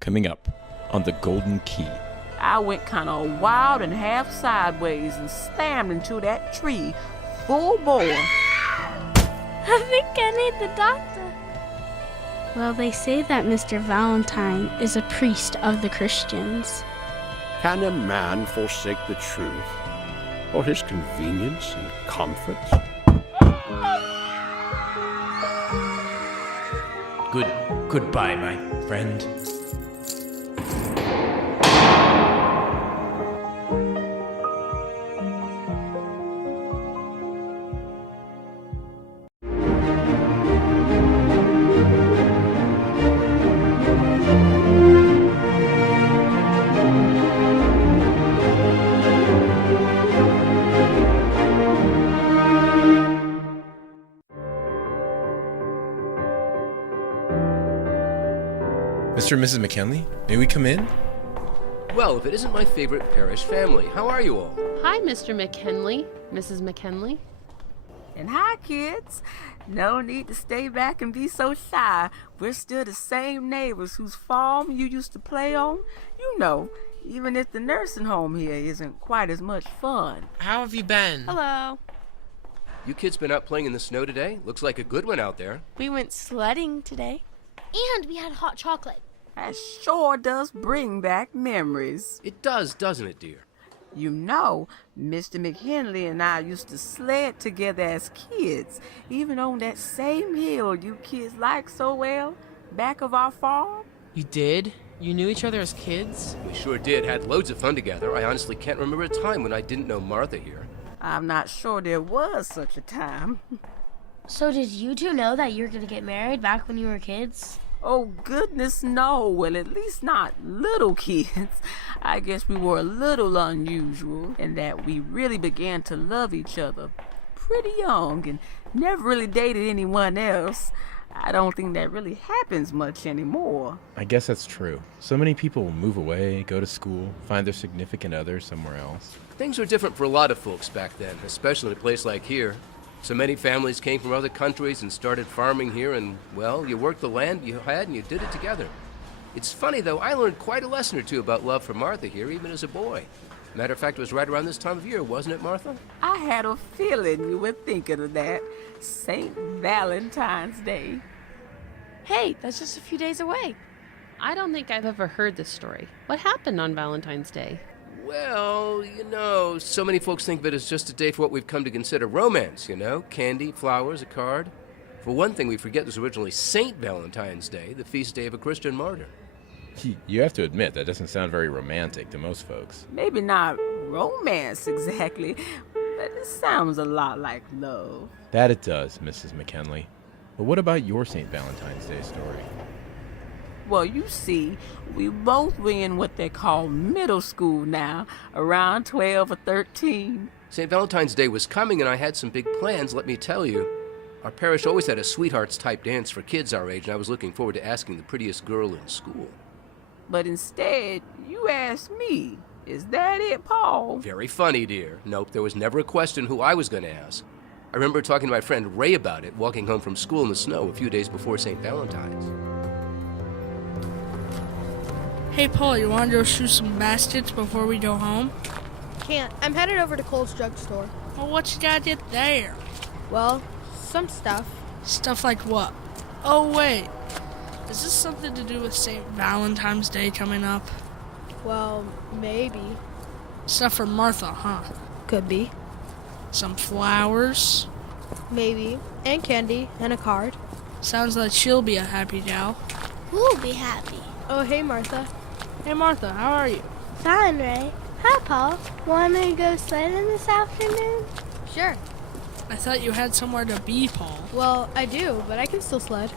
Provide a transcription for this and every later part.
Coming up on the Golden Key. I went kind of wild and half sideways and slammed into that tree, full bore. I think I need the doctor. Well, they say that Mr. Valentine is a priest of the Christians. Can a man forsake the truth for his convenience and comfort? Goodbye, my friend. Mr. and Mrs. McKinley, may we come in? Well, if it isn't my favorite parish family, how are you all? Hi, Mr. McKinley, Mrs. McKinley. And hi, kids. No need to stay back and be so shy. We're still the same neighbors whose farm you used to play on. You know, even if the nursing home here isn't quite as much fun. How have you been? Hello. You kids been out playing in the snow today? Looks like a good one out there. We went sledding today. And we had hot chocolate. That sure does bring back memories. It does, doesn't it, dear? You know, Mr. McKinley and I used to sled together as kids, even on that same hill you kids like so well, back of our farm. You did? You knew each other as kids? We sure did. Had loads of fun together. I honestly can't remember a time when I didn't know Martha here. I'm not sure there was such a time. So did you two know that you were going to get married back when you were kids? Oh, goodness, no. Well, at least not little kids. I guess we were a little unusual in that we really began to love each other pretty young and never really dated anyone else. I don't think that really happens much anymore. I guess that's true. So many people move away, go to school, find their significant other somewhere else. Things were different for a lot of folks back then, especially in a place like here. So many families came from other countries and started farming here, and, well, you worked the land you had and you did it together. It's funny, though, I learned quite a lesson or two about love for Martha here, even as a boy. Matter of fact, it was right around this time of year, wasn't it, Martha? I had a feeling you were thinking of that. St. Valentines Day. Hey, that's just a few days away. I don't think I've ever heard this story. What happened on Valentine's Day? Well, you know, so many folks think of it as just a day for what we've come to consider romance, you know? Candy, flowers, a card. For one thing, we forget it was originally St. Valentine's Day, the feast day of a Christian martyr. You have to admit, that doesn't sound very romantic to most folks. Maybe not romance exactly, but it sounds a lot like love. That it does, Mrs. McKinley. But what about your St. Valentine's Day story? Well, you see, we both were in what they call middle school now, around 12 or 13. St. Valentine's Day was coming, and I had some big plans, let me tell you. Our parish always had a sweethearts-type dance for kids our age, and I was looking forward to asking the prettiest girl in school. But instead, you asked me. Is that it, Paul? Very funny, dear. Nope, there was never a question who I was going to ask. I remember talking to my friend Ray about it, walking home from school in the snow a few days before St. Valentine's. Hey, Paul, you want to go shoot some baskets before we go home? Can't. I'm headed over to Cole's drugstore. Well, what you gotta get there? Well, some stuff. Stuff like what? Oh, wait. Is this something to do with St. Valentine's Day coming up? Well, maybe. Stuff for Martha, huh? Could be. Some flowers? Maybe. And candy. And a card. Sounds like she'll be a happy gal. Who'll be happy? Oh, hey, Martha. Hey, Martha, how are you? Fine, Ray. Hi, Paul. Want me to go sledding this afternoon? Sure. I thought you had somewhere to be, Paul. Well, I do, but I can still sled.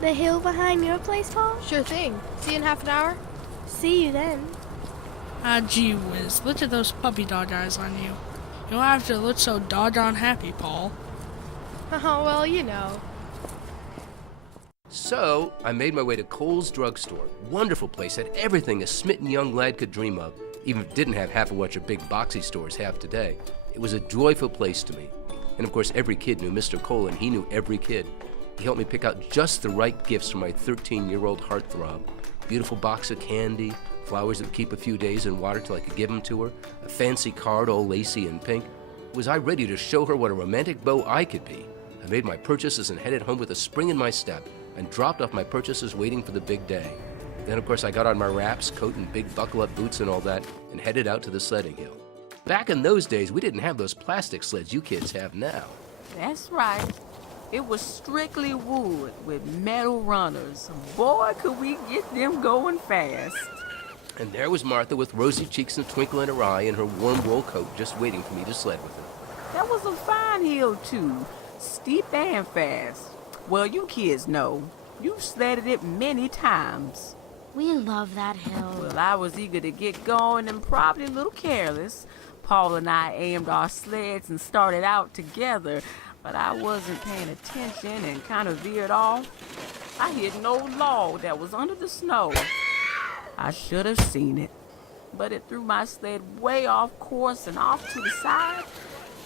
The hill behind your place, Paul? Sure thing. See you in half an hour? See you then. Ah, gee whiz. Look at those puppy dog eyes on you. You don't have to look so doggone happy, Paul. Oh, well, you know. So, I made my way to Cole's drugstore. Wonderful place, had everything a smitten young lad could dream of, even if it didn't have half of what your big boxy stores have today. It was a joyful place to me. And of course, every kid knew Mr. Cole, and he knew every kid. He helped me pick out just the right gifts for my 13-year-old heartthrob. beautiful box of candy, flowers that would keep a few days in water till I could give them to her, a fancy card all lacy and pink. Was I ready to show her what a romantic beau I could be? I made my purchases and headed home with a spring in my step and dropped off my purchases waiting for the big day. Then, of course, I got on my wraps, coat, and big buckle-up boots and all that and headed out to the sledding hill. Back in those days, we didn't have those plastic sleds you kids have now. That's right. It was strictly wood with metal runners. Boy, could we get them going fast. And there was Martha with rosy cheeks and a twinkle in her eye and her warm wool coat just waiting for me to sled with her. That was a fine hill, too. Steep and fast. Well, you kids know. You've sledded it many times. We love that hill. Well, I was eager to get going and probably a little careless. Paul and I aimed our sleds and started out together, but I wasn't paying attention and kind of veered off. I hit an old log that was under the snow. I should have seen it, but it threw my sled way off course and off to the side.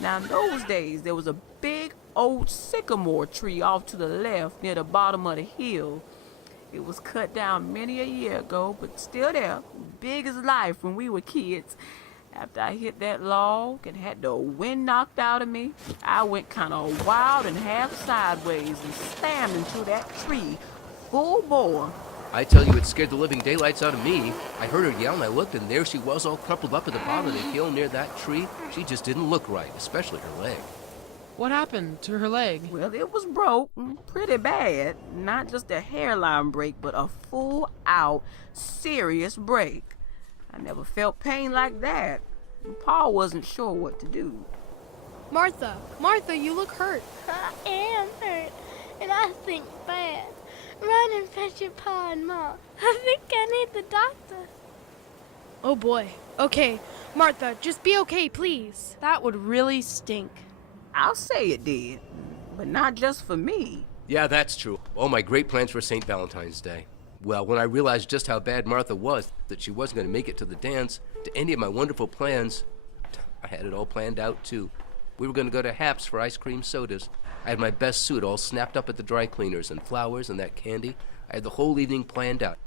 Now, in those days, there was a big old sycamore tree off to the left near the bottom of the hill. It was cut down many a year ago, but still there, big as life when we were kids. After I hit that log and had the wind knocked out of me, I went kind of wild and half sideways and slammed into that tree, full bore. I tell you, it scared the living daylights out of me. I heard her yell and I looked, and there she was, all crumpled up at the bottom of the hill near that tree. She just didn't look right, especially her leg. What happened to her leg? Well, it was broke, pretty bad. Not just a hairline break, but a full-out, serious break. I never felt pain like that. Paul wasn't sure what to do. Martha, you look hurt. I am hurt, and I think bad. Run and fetch your pa and ma. I think I need the doctor. Oh boy. Okay, Martha, just be okay, please. That would really stink. I'll say it did, but not just for me. Yeah, that's true. All my great plans for St. Valentines Day. Well, when I realized just how bad Martha was, that she wasn't going to make it to the dance, to any of my wonderful plans, I had it all planned out, too. We were going to go to Hap's for ice cream sodas. I had my best suit all snapped up at the dry cleaners and flowers and that candy. I had the whole evening planned out.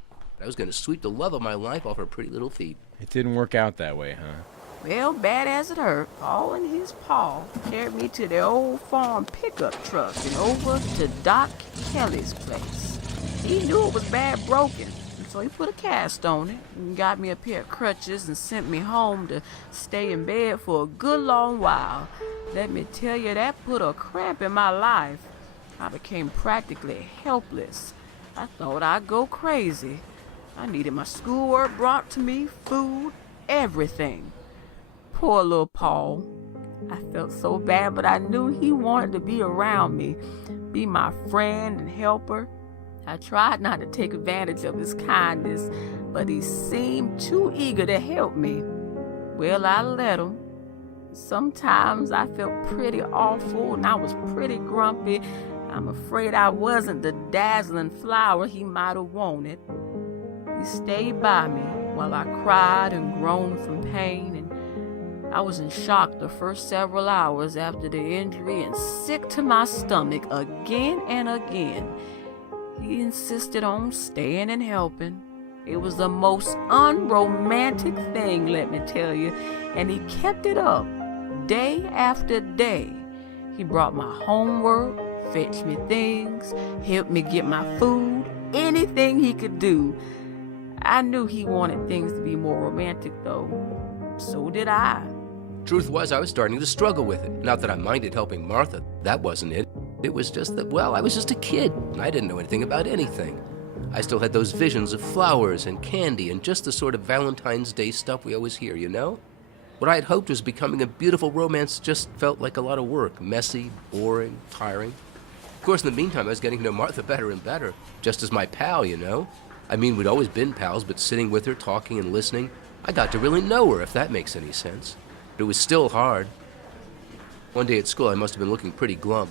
I was going to sweep the love of my life off her pretty little feet. It didn't work out that way, huh? Well, bad as it hurt, Paul and his pa carried me to the old farm pickup truck and over to Doc Kelly's place. He knew it was bad broken, and so he put a cast on it and got me a pair of crutches and sent me home to stay in bed for a good long while. Let me tell you, that put a cramp in my life. I became practically helpless. I thought I'd go crazy. I needed my schoolwork brought to me, food, everything. Poor little Paul. I felt so bad, but I knew he wanted to be around me, be my friend and helper. I tried not to take advantage of his kindness, but he seemed too eager to help me. Well, I let him. Sometimes I felt pretty awful and I was pretty grumpy. I'm afraid I wasn't the dazzling flower he might have wanted. He stayed by me while I cried and groaned from pain, and I was in shock the first several hours after the injury and sick to my stomach again and again. He insisted on staying and helping. It was the most unromantic thing, let me tell you, and he kept it up day after day. He brought my homework, fetched me things, helped me get my food, anything he could do. I knew he wanted things to be more romantic, though. So did I. Truth was, I was starting to struggle with it. Not that I minded helping Martha. That wasn't it. It was just that, well, I was just a kid. I didn't know anything about anything. I still had those visions of flowers and candy and just the sort of Valentine's Day stuff we always hear, you know? What I had hoped was becoming a beautiful romance just felt like a lot of work. Messy, boring, tiring. Of course, in the meantime, I was getting to know Martha better and better. Just as my pal, you know? I mean, we'd always been pals, but sitting with her, talking and listening, I got to really know her, if that makes any sense. But it was still hard. One day at school, I must have been looking pretty glum.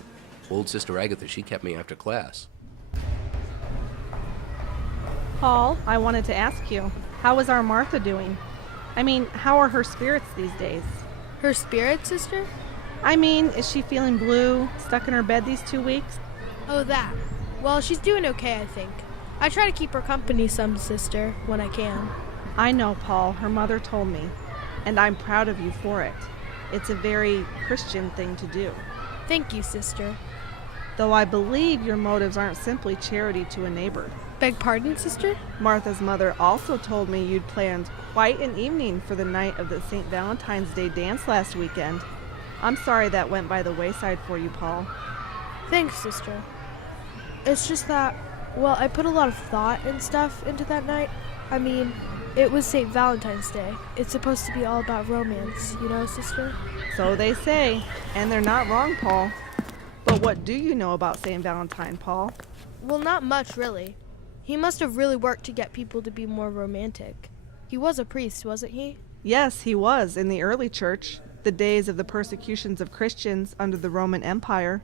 Old Sister Agatha, she kept me after class. Paul, I wanted to ask you, how is our Martha doing? I mean, how are her spirits these days? Her spirits, sister? I mean, is she feeling blue, stuck in her bed these 2 weeks? Oh, that. Well, she's doing okay, I think. I try to keep her company some, sister, when I can. I know, Paul. Her mother told me. And I'm proud of you for it. It's a very Christian thing to do. Thank you, sister. Though I believe your motives aren't simply charity to a neighbor. Beg pardon, sister? Martha's mother also told me you'd planned quite an evening for the night of the St. Valentine's Day dance last weekend. I'm sorry that went by the wayside for you, Paul. Thanks, sister. It's just that, well, I put a lot of thought and stuff into that night. I mean, it was St. Valentine's Day. It's supposed to be all about romance, you know, sister? So they say, and they're not wrong, Paul. But what do you know about St. Valentine, Paul? Well, not much, really. He must have really worked to get people to be more romantic. He was a priest, wasn't he? Yes, he was in the early church, the days of the persecutions of Christians under the Roman Empire.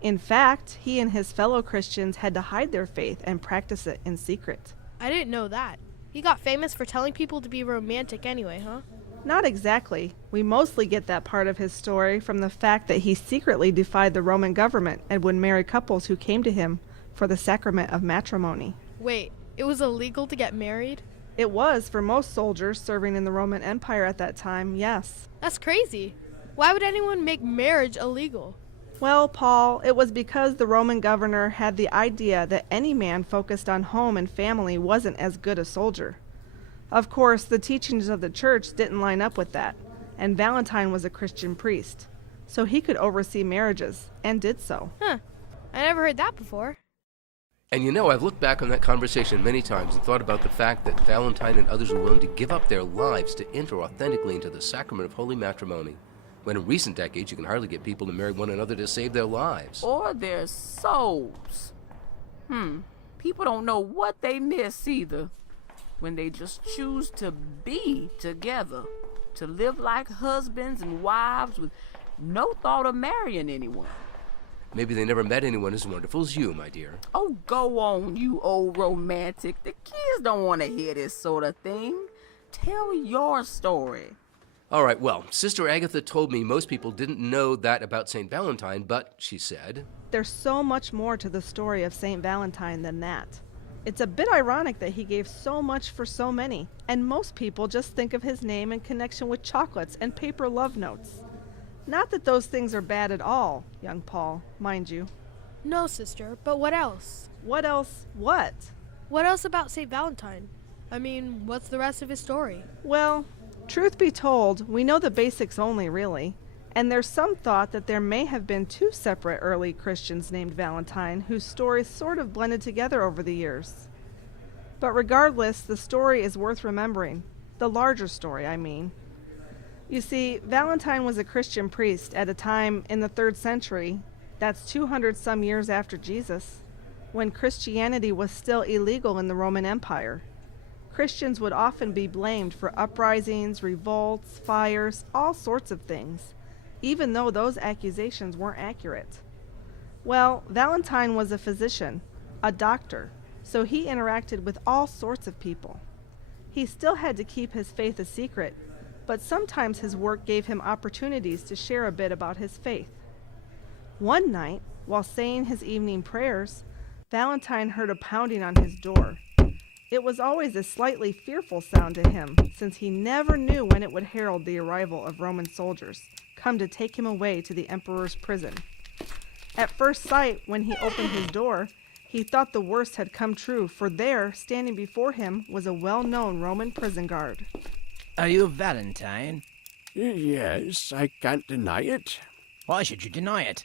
In fact, he and his fellow Christians had to hide their faith and practice it in secret. I didn't know that. He got famous for telling people to be romantic anyway, huh? Not exactly. We mostly get that part of his story from the fact that he secretly defied the Roman government and would marry couples who came to him for the sacrament of matrimony. Wait, it was illegal to get married? It was for most soldiers serving in the Roman Empire at that time, yes. That's crazy. Why would anyone make marriage illegal? Well, Paul, it was because the Roman governor had the idea that any man focused on home and family wasn't as good a soldier. Of course, the teachings of the church didn't line up with that, and Valentine was a Christian priest, so he could oversee marriages, and did so. Huh. I never heard that before. And you know, I've looked back on that conversation many times and thought about the fact that Valentine and others were willing to give up their lives to enter authentically into the sacrament of holy matrimony, when in recent decades you can hardly get people to marry one another to save their lives. Or their souls. People don't know what they miss either when they just choose to be together, to live like husbands and wives with no thought of marrying anyone. Maybe they never met anyone as wonderful as you, my dear. Oh, go on, you old romantic. The kids don't want to hear this sort of thing. Tell your story. All right, well, Sister Agatha told me most people didn't know that about St. Valentine, but she said, there's so much more to the story of St. Valentine than that. It's a bit ironic that he gave so much for so many, and most people just think of his name in connection with chocolates and paper love notes. Not that those things are bad at all, young Paul, mind you. No, sister, but what else? What else? What? What else about St. Valentine? I mean, what's the rest of his story? Well, truth be told, we know the basics only, really. And there's some thought that there may have been two separate early Christians named Valentine whose stories sort of blended together over the years. But regardless, the story is worth remembering. The larger story, I mean. You see, Valentine was a Christian priest at a time in the 3rd century, that's 200 some years after Jesus, when Christianity was still illegal in the Roman Empire. Christians would often be blamed for uprisings, revolts, fires, all sorts of things, even though those accusations weren't accurate. Well, Valentine was a physician, a doctor, so he interacted with all sorts of people. He still had to keep his faith a secret, but sometimes his work gave him opportunities to share a bit about his faith. One night, while saying his evening prayers, Valentine heard a pounding on his door. It was always a slightly fearful sound to him, since he never knew when it would herald the arrival of Roman soldiers, come to take him away to the emperor's prison. At first sight, when he opened his door, he thought the worst had come true, for there, standing before him, was a well-known Roman prison guard. Are you Valentine? Yes, I can't deny it. Why should you deny it?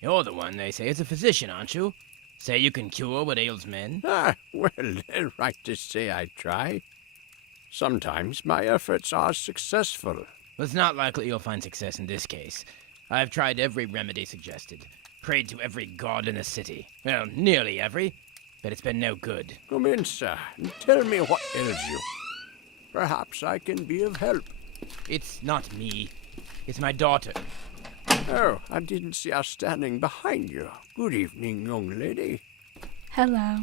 You're the one they say is a physician, aren't you? Say you can cure what ails men? Well, they're right to say I try. Sometimes my efforts are successful. It's not likely you'll find success in this case. I've tried every remedy suggested, prayed to every god in the city. Well, nearly every, but it's been no good. Come in, sir, and tell me what ails you. Perhaps I can be of help. It's not me. It's my daughter. Oh, I didn't see her standing behind you. Good evening, young lady. Hello.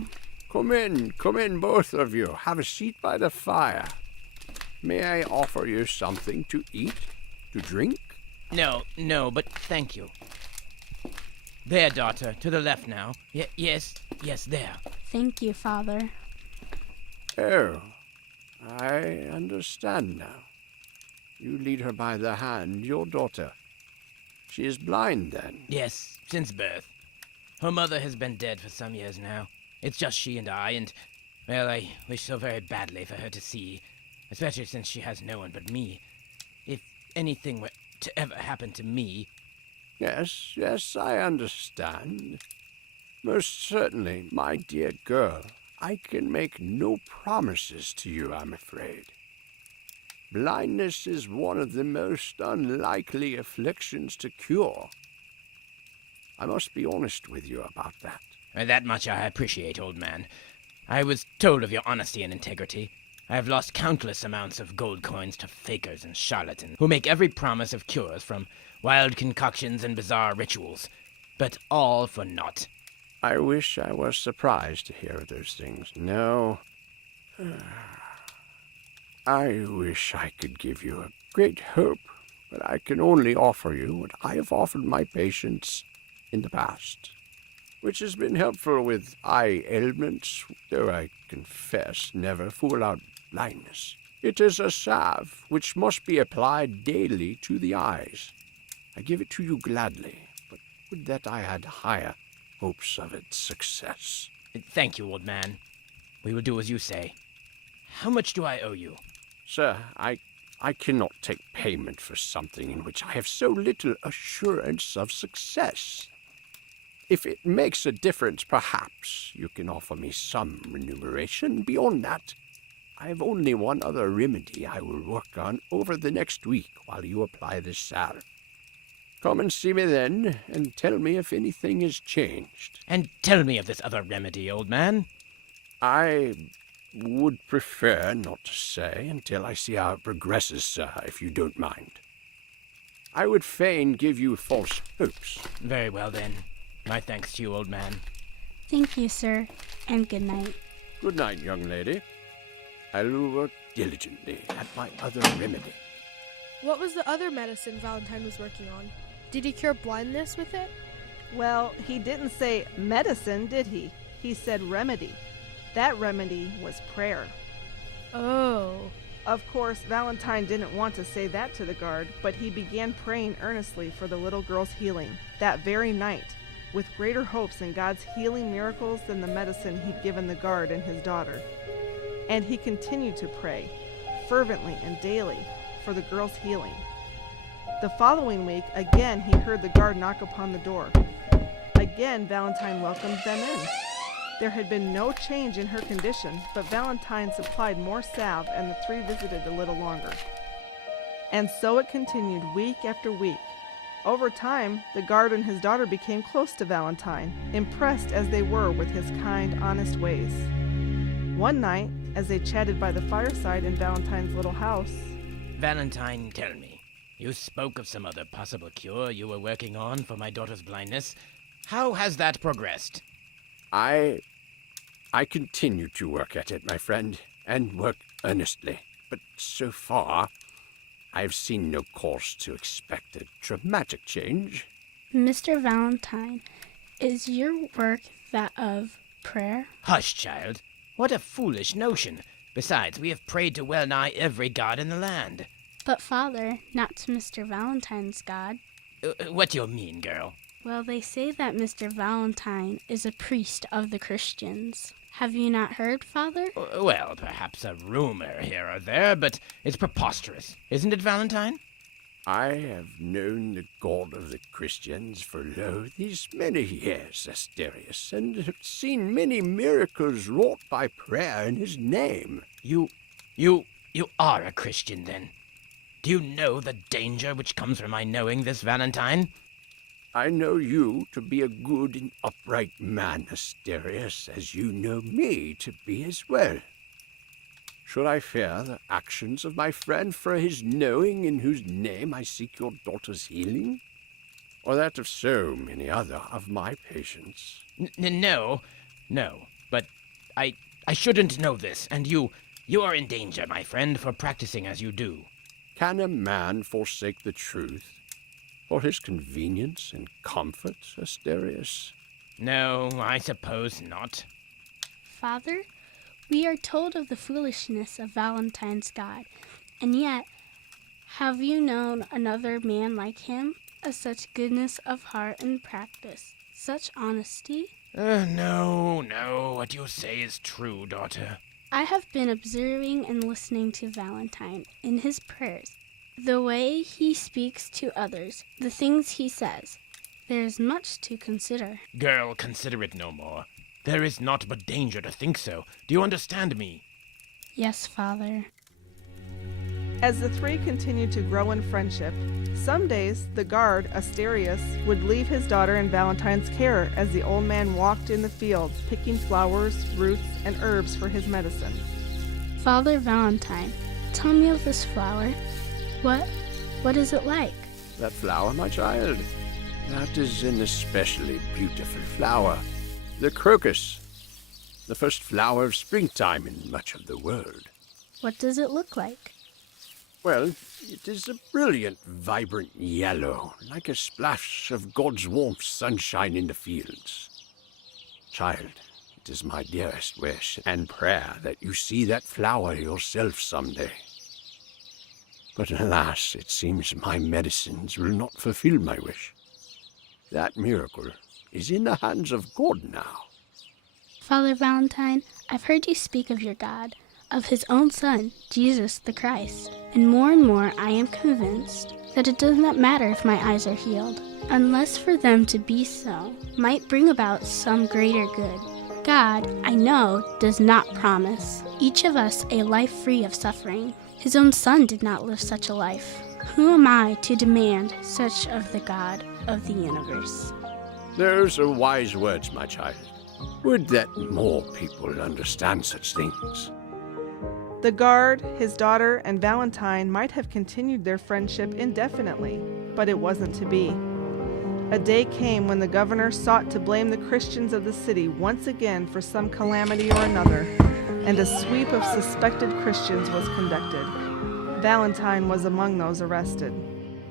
Come in, both of you. Have a seat by the fire. May I offer you something to eat, to drink? No, but thank you. There, daughter, to the left now. Yes, there. Thank you, Father. Oh, I understand now. You lead her by the hand, your daughter. She is blind, then? Yes, since birth. Her mother has been dead for some years now. It's just she and I, and, well, I wish so very badly for her to see, especially since she has no one but me. If anything were to ever happen to me... Yes, I understand. Most certainly, my dear girl. I can make no promises to you, I'm afraid. Blindness is one of the most unlikely afflictions to cure. I must be honest with you about that. That much I appreciate, old man. I was told of your honesty and integrity. I have lost countless amounts of gold coins to fakers and charlatans who make every promise of cures from wild concoctions and bizarre rituals, but all for naught. I wish I was surprised to hear those things. No. I wish I could give you a great hope, but I can only offer you what I have offered my patients in the past, which has been helpful with eye ailments, though I confess never fool out blindness. It is a salve which must be applied daily to the eyes. I give it to you gladly, but would that I had higher hopes of its success. Thank you, old man. We will do as you say. How much do I owe you? Sir, I cannot take payment for something in which I have so little assurance of success. If it makes a difference, perhaps you can offer me some remuneration. Beyond that, I have only one other remedy I will work on over the next week while you apply this salve. Come and see me then, and tell me if anything has changed. And tell me of this other remedy, old man. I would prefer not to say until I see how it progresses, sir, if you don't mind. I would fain give you false hopes. Very well, then. My thanks to you, old man. Thank you, sir, and good night. Good night, young lady. I will work diligently at my other remedy. What was the other medicine Valentine was working on? Did he cure blindness with it? Well, he didn't say medicine, did he? He said remedy. That remedy was prayer. Oh. Of course, Valentine didn't want to say that to the guard, but he began praying earnestly for the little girl's healing that very night, with greater hopes in God's healing miracles than the medicine he'd given the guard and his daughter. And he continued to pray, fervently and daily, for the girl's healing. The following week, again he heard the guard knock upon the door. Again, Valentine welcomed them in. There had been no change in her condition, but Valentine supplied more salve, and the three visited a little longer. And so it continued week after week. Over time, the guard and his daughter became close to Valentine, impressed as they were with his kind, honest ways. One night, as they chatted by the fireside in Valentine's little house, Valentine, tell me, you spoke of some other possible cure you were working on for my daughter's blindness. How has that progressed? I continue to work at it, my friend, and work earnestly. But so far, I've seen no cause to expect a dramatic change. Mr. Valentine, is your work that of prayer? Hush, child. What a foolish notion. Besides, we have prayed to well nigh every god in the land. But, Father, not to Mr. Valentine's God. What do you mean, girl? Well, they say that Mr. Valentine is a priest of the Christians. Have you not heard, Father? Well, perhaps a rumor here or there, but it's preposterous. Isn't it, Valentine? I have known the God of the Christians for these many years, Asterius, and have seen many miracles wrought by prayer in his name. You are a Christian, then? Do you know the danger which comes from my knowing this, Valentine? I know you to be a good and upright man, Asterius, as you know me to be as well. Should I fear the actions of my friend for his knowing in whose name I seek your daughter's healing? Or that of so many other of my patients? No. But I shouldn't know this, and you are in danger, my friend, for practicing as you do. Can a man forsake the truth for his convenience and comfort, Asterius? No, I suppose not. Father, we are told of the foolishness of Valentine's God, and yet, have you known another man like him, of such goodness of heart and practice, such honesty? No, what you say is true, daughter. I have been observing and listening to Valentine in his prayers, the way he speaks to others, the things he says. There is much to consider. Girl, consider it no more. There is naught but danger to think so. Do you understand me? Yes, Father. As the three continued to grow in friendship, some days the guard, Asterius, would leave his daughter in Valentine's care as the old man walked in the fields, picking flowers, roots, and herbs for his medicine. Father Valentine, tell me of this flower. What is it like? That flower, my child? That is an especially beautiful flower. The crocus. The first flower of springtime in much of the world. What does it look like? Well, it is a brilliant, vibrant yellow, like a splash of God's warm sunshine in the fields. Child, it is my dearest wish and prayer that you see that flower yourself someday. But alas, it seems my medicines will not fulfill my wish. That miracle is in the hands of God now. Father Valentine, I've heard you speak of your God, of his own Son, Jesus the Christ. And more I am convinced that it does not matter if my eyes are healed, unless for them to be so might bring about some greater good. God, I know, does not promise each of us a life free of suffering. His own Son did not live such a life. Who am I to demand such of the God of the universe? Those are wise words, my child. Would that more people understand such things. The guard, his daughter, and Valentine might have continued their friendship indefinitely, but it wasn't to be. A day came when the governor sought to blame the Christians of the city once again for some calamity or another, and a sweep of suspected Christians was conducted. Valentine was among those arrested.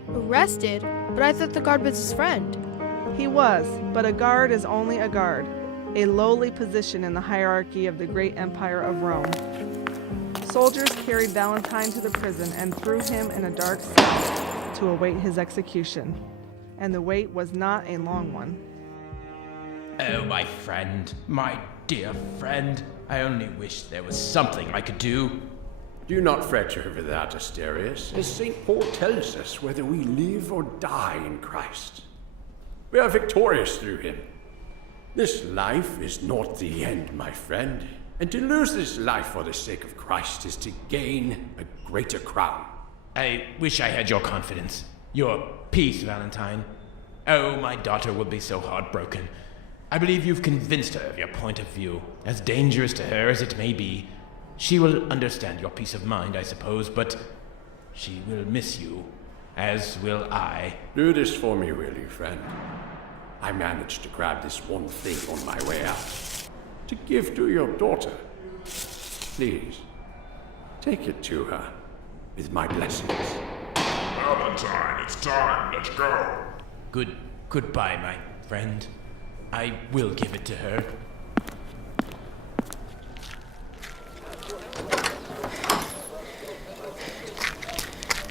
Arrested? But I thought the guard was his friend. He was, but a guard is only a guard, a lowly position in the hierarchy of the great empire of Rome. Soldiers carried Valentine to the prison and threw him in a dark cell to await his execution. And the wait was not a long one. Oh, my friend, my dear friend. I only wish there was something I could do. Do not fret over that, Asterius, as St. Paul tells us whether we live or die in Christ. We are victorious through him. This life is not the end, my friend. And to lose this life for the sake of Christ is to gain a greater crown. I wish I had your confidence. Your peace, Valentine. Oh, my daughter will be so heartbroken. I believe you've convinced her of your point of view. As dangerous to her as it may be, she will understand your peace of mind, I suppose, but she will miss you, as will I. Do this for me, will you, friend? I managed to grab this one thing on my way out. To give to your daughter. Please, take it to her with my blessings. Valentine, it's time. Let's go. Goodbye, my friend. I will give it to her.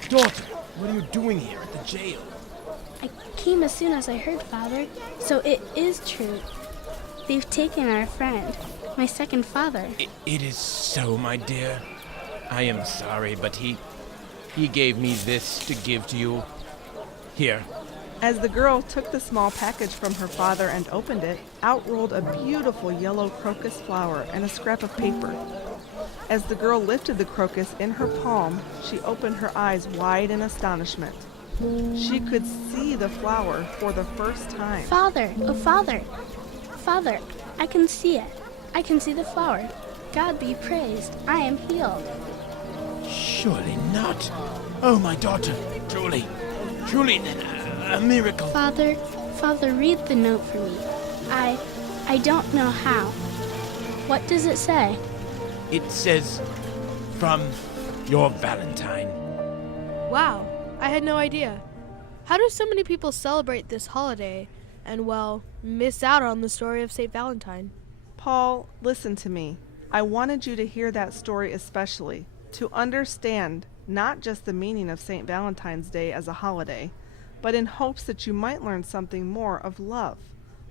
Daughter, what are you doing here at the jail? I came as soon as I heard, Father, so it is true. They've taken our friend, my second father. It is so, my dear. I am sorry, but he gave me this to give to you. Here. As the girl took the small package from her father and opened it, out rolled a beautiful yellow crocus flower and a scrap of paper. As the girl lifted the crocus in her palm, she opened her eyes wide in astonishment. She could see the flower for the first time. Father, oh Father, Father, I can see it. I can see the flower. God be praised. I am healed. Surely not. Oh, my daughter. Truly a miracle. Father, read the note for me. I don't know how. What does it say? It says, from your Valentine. Wow, I had no idea. How do so many people celebrate this holiday and, well, miss out on the story of St. Valentine? Paul, listen to me. I wanted you to hear that story especially, to understand not just the meaning of St. Valentine's Day as a holiday, but in hopes that you might learn something more of love,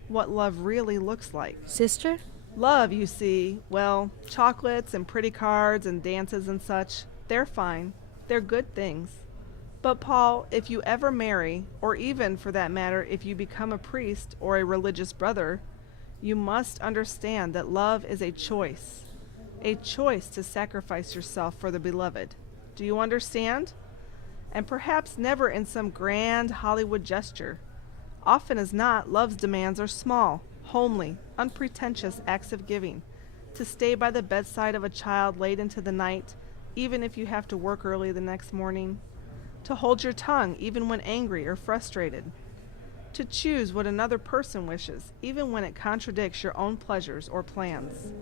what love really looks like. Sister? Love, you see, well, chocolates and pretty cards and dances and such, they're fine. They're good things. But Paul, if you ever marry, or even for that matter, if you become a priest or a religious brother, you must understand that love is a choice to sacrifice yourself for the beloved. Do you understand? And perhaps never in some grand Hollywood gesture. Often as not, love's demands are small, homely, unpretentious acts of giving. To stay by the bedside of a child late into the night, even if you have to work early the next morning. To hold your tongue even when angry or frustrated. To choose what another person wishes, even when it contradicts your own pleasures or plans.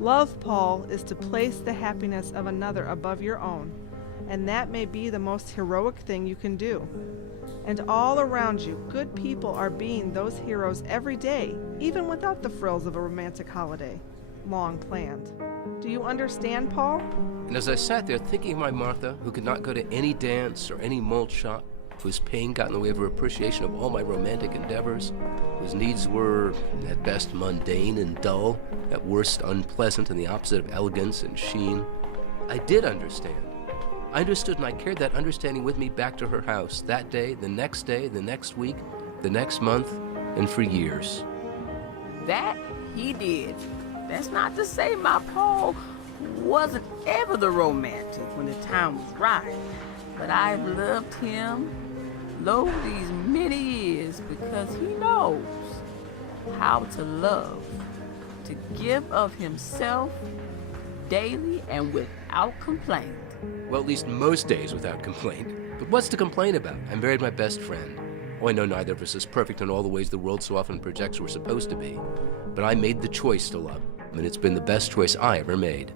Love, Paul, is to place the happiness of another above your own, and that may be the most heroic thing you can do. And all around you, good people are being those heroes every day, even without the frills of a romantic holiday, long planned. Do you understand, Paul? And as I sat there thinking of my Martha, who could not go to any dance or any malt shop, whose pain got in the way of her appreciation of all my romantic endeavors, whose needs were, at best, mundane and dull, at worst, unpleasant and the opposite of elegance and sheen, I did understand. I understood, and I carried that understanding with me back to her house, that day, the next week, the next month, and for years. That he did. That's not to say my Paul wasn't ever the romantic when the time was right, but I've loved him these many years because he knows how to love, to give of himself daily and without complaint. Well, at least most days without complaint. But what's to complain about? I married my best friend. Oh, I know neither of us is perfect in all the ways the world so often projects we're supposed to be. But I made the choice to love, and it's been the best choice I ever made.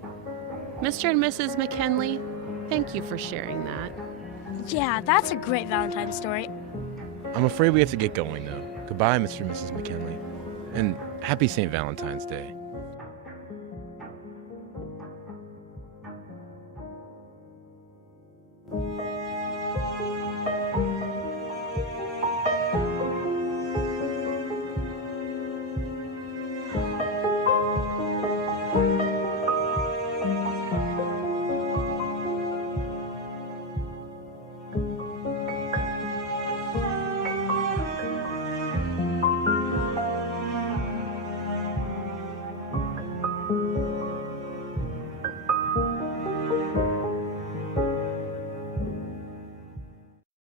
Mr. and Mrs. McKinley, thank you for sharing that. Yeah, that's a great Valentine's story. I'm afraid we have to get going, though. Goodbye, Mr. and Mrs. McKinley. And happy St. Valentine's Day.